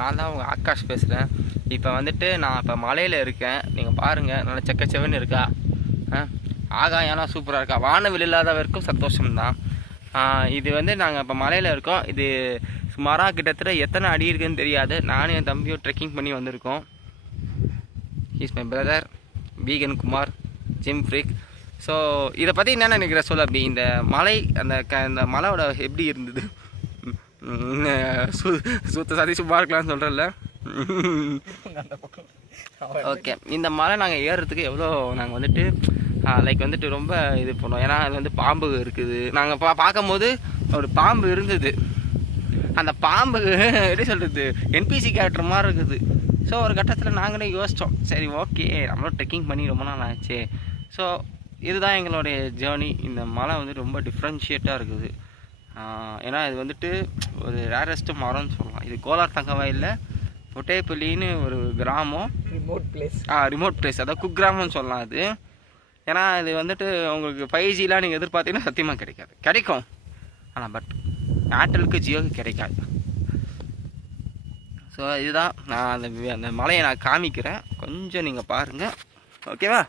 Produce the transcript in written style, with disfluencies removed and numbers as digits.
நான் தான் உங்கள் ஆகாஷ் பேசுகிறேன். இப்போ வந்துட்டு நான் இப்போ மலையில் இருக்கேன். நீங்கள் பாருங்கள், நல்லா செக்கச்செவன்னு இருக்கா. ஆகாயம்லாம் சூப்பராக இருக்கா. வானவில் இல்லாதவருக்கும் சந்தோஷம்தான். இது வந்து நாங்கள் இப்போ மலையில் இருக்கோம். இது சுமாராக கிட்டத்தட்ட எத்தனை அடி இருக்குதுன்னு தெரியாது. நானும் என் தம்பியும் ட்ரெக்கிங் பண்ணி வந்திருக்கோம். He's my brother vegan Kumar, gym freak. So இதை பற்றி என்ன நினைக்கிற சொல்ல. அப்படி இந்த மலை அந்த மலையோட எப்படி இருந்தது? சுத்த சதி சும்மா இருக்கலாம்னு சொல்கிறேன்ல. ஓகே, இந்த மலை நாங்கள் ஏறுறதுக்கு எவ்வளோ நாங்கள் வந்துட்டு லைக் வந்துட்டு ரொம்ப இது பண்ணோம். ஏன்னா அது வந்து பாம்பு இருக்குது. நாங்கள் பார்க்கும்போது ஒரு பாம்பு இருந்தது. அந்த பாம்பு எப்படி சொல்கிறது, என்பிசி கேரக்டர் மாதிரி இருக்குது. ஸோ ஒரு கட்டத்தில் நாங்களே யோசித்தோம், சரி ஓகே நம்மளும் ட்ரெக்கிங் பண்ணி ரொம்ப நாள் ஆச்சு. ஸோ இதுதான் எங்களுடைய ஜேர்னி. இந்த மலை வந்து ரொம்ப டிஃப்ரென்ஷியேட்டாக இருக்குது. ஏன்னா இது வந்துட்டு ஒரு ரேரஸ்ட்டு மரம்னு சொல்லலாம். இது கோலார் தங்கவயலில் ஒட்டேப்பள்ளின்னு ஒரு கிராமம், ரிமோட் பிளேஸ், அதாவது குக்கிராமம்னு சொல்லலாம் அது. ஏன்னா இது வந்துட்டு உங்களுக்கு 5Gலாம் நீங்கள் எதிர்பார்த்தீங்கன்னா சத்தியமாக கிடைக்கும். ஆனால் பட் ஏர்டெலுக்கு ஜியோக்கு கிடைக்காது. ஸோ இதுதான் நான் அந்த மலையை நான் காமிக்கிறேன், கொஞ்சம் நீங்கள் பாருங்கள், ஓகேவா?